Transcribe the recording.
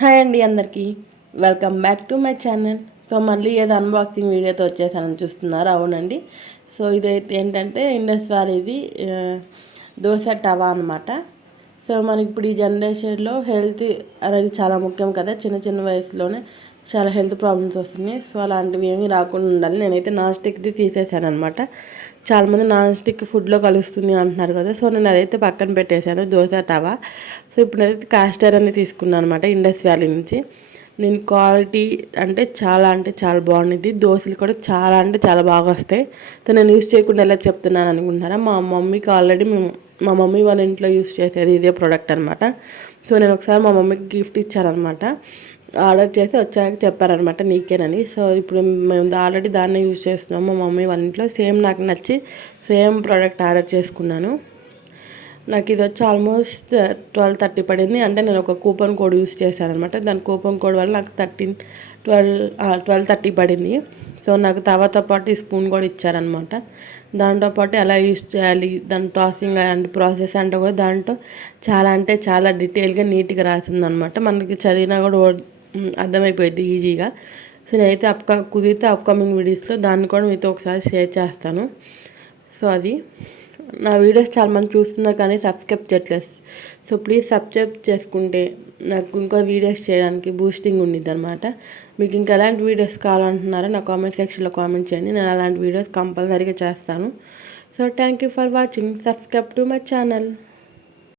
Hi అండి అందరికీ. Welcome back to my channel so మళ్ళీ ఏదో అన్బాక్సింగ్ వీడియోతో వచ్చేసానని చూస్తున్నారు. అవునండి. సో ఇదైతే ఏంటంటే ఇండస్ వ్యాలీది దోశ టవా అనమాట సో మనకి ఇప్పుడు ఈ జనరేషన్లో హెల్త్ అనేది చాలా ముఖ్యం కదా చిన్న చిన్న వయసులోనే. చాలా హెల్త్ ప్రాబ్లమ్స్ వస్తున్నాయి. సో అలాంటివి ఏమీ రాకుండా ఉండాలి. నేనైతే నాన్ స్టిక్ది తీసేసాను అనమాట చాలామంది నాన్ స్టిక్ ఫుడ్లో కలుస్తుంది అంటున్నారు కదా. సో నేను అదైతే పక్కన పెట్టేశాను. దోశ తవా. సో ఇప్పుడు నేనైతే కాస్టర్ అనేది తీసుకున్నాను అనమాట ఇండస్ వ్యాలీ నుంచి. దీని క్వాలిటీ అంటే చాలా అంటే చాలా బాగుంది దోశలు కూడా చాలా అంటే చాలా బాగా వస్తాయి. సో నేను యూస్ చేయకుండా ఎలా చెప్తున్నాను అనుకుంటున్నారా? మా మమ్మీకి ఆల్రెడీ మేము మా మమ్మీ వాళ్ళ ఇంట్లో యూస్ చేసేది ఇదే ప్రోడక్ట్ అనమాట సో నేను ఒకసారి మా మమ్మీకి గిఫ్ట్ ఇచ్చాను అనమాట ఆర్డర్ చేసి వచ్చాక చెప్పారనమాట నీకేనని. సో ఇప్పుడు మేము ఆల్రెడీ దాన్నే యూజ్ చేస్తున్నాము. మా మమ్మీ వాళ్ళ ఇంట్లో సేమ్ నాకు నచ్చి సేమ్ ప్రోడక్ట్ ఆర్డర్ చేసుకున్నాను. నాకు ఇది వచ్చి ఆల్మోస్ట్ ట్వెల్వ్ థర్టీ పడింది. అంటే నేను ఒక కూపన్ కోడ్ యూస్ చేశాను అనమాట దాని కూపన్ కోడ్ వల్ల నాకు థర్టీన్ ట్వెల్వ్ ట్వెల్వ్ థర్టీ పడింది. సో నాకు తవాతో పాటు ఈ స్పూన్ కూడా ఇచ్చారనమాట. దాంతో పాటు ఎలా యూస్ చేయాలి దాని టాసింగ్ అండ్ ప్రాసెస్ అంటే కూడా దాంట్లో చాలా అంటే చాలా డీటెయిల్గా నీట్గా రాసింది అనమాట మనకి చదివినా కూడా అర్థమైపోయింది ఈజీగా. సో నేనైతే అప్క కుదిరితే అప్కమింగ్ వీడియోస్లో దాన్ని కూడా మీతో ఒకసారి షేర్ చేస్తాను. సో అది. నా వీడియోస్ చాలా మంది చూస్తున్నారు కానీ సబ్స్క్రైబ్ చేయట్లేదు. సో ప్లీజ్ సబ్స్క్రైబ్ చేసుకుంటే నాకు ఇంకా వీడియోస్ చేయడానికి బూస్టింగ్ ఉండిద్ది అనమాట మీకు ఇంకా ఎలాంటి వీడియోస్ కావాలంటున్నారో నా కామెంట్ సెక్షన్లో కామెంట్ చేయండి. నేను అలాంటి వీడియోస్ కంపల్సరీగా చేస్తాను. So thank you for watching subscribe to my channel